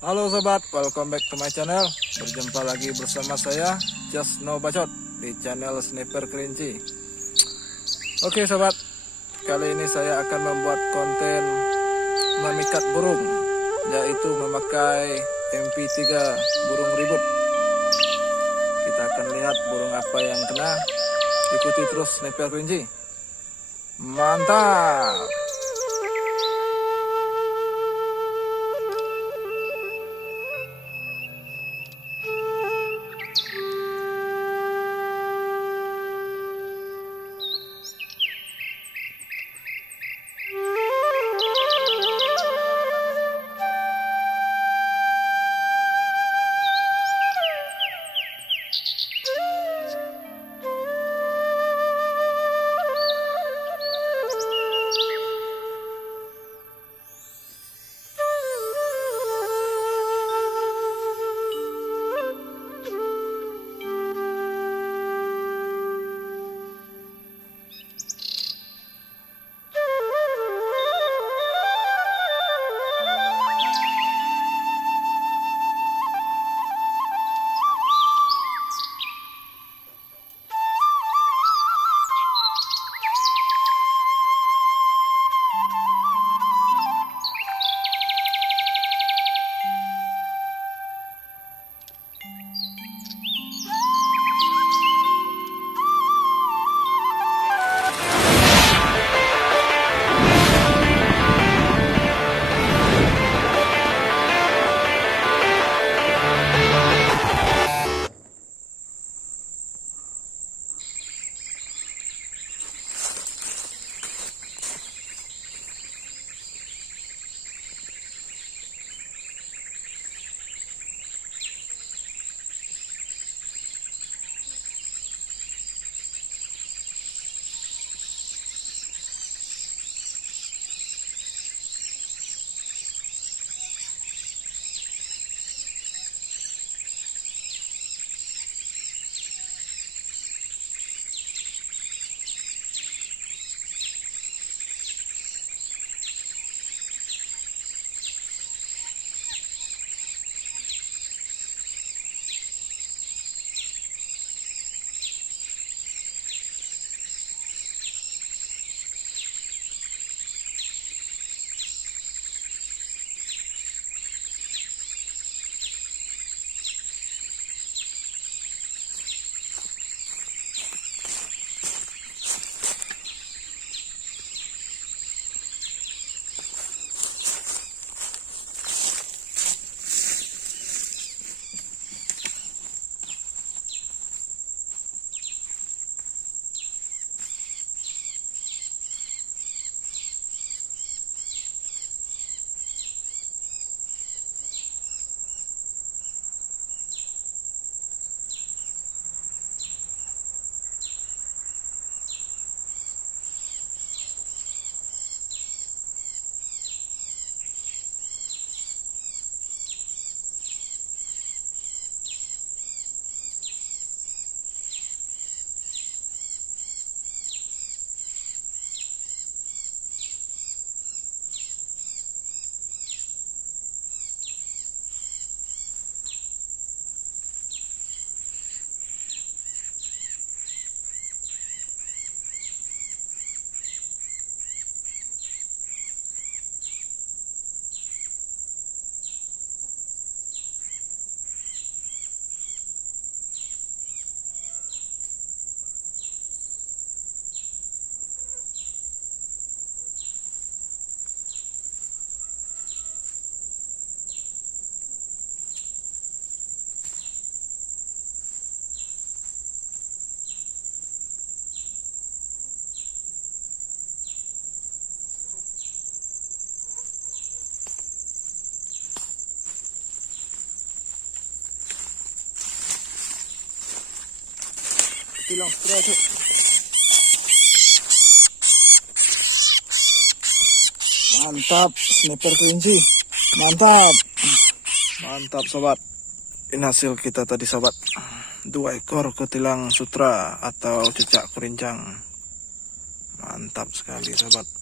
Halo sobat, welcome back to my channel. Berjumpa lagi bersama saya Just No Bacot di channel Sniper Kerinci. Oke sobat, kali ini saya akan membuat konten memikat burung, yaitu memakai MP3 burung ribut. Kita akan lihat burung apa yang kena. Ikuti terus Sniper Kerinci. Mantap. Tilang setelah mantap, Sniper Kerinci. Mantap sobat. Ini hasil kita tadi sobat. 2 ekor kutilang sutra atau cecak kurincang. Mantap sekali sobat.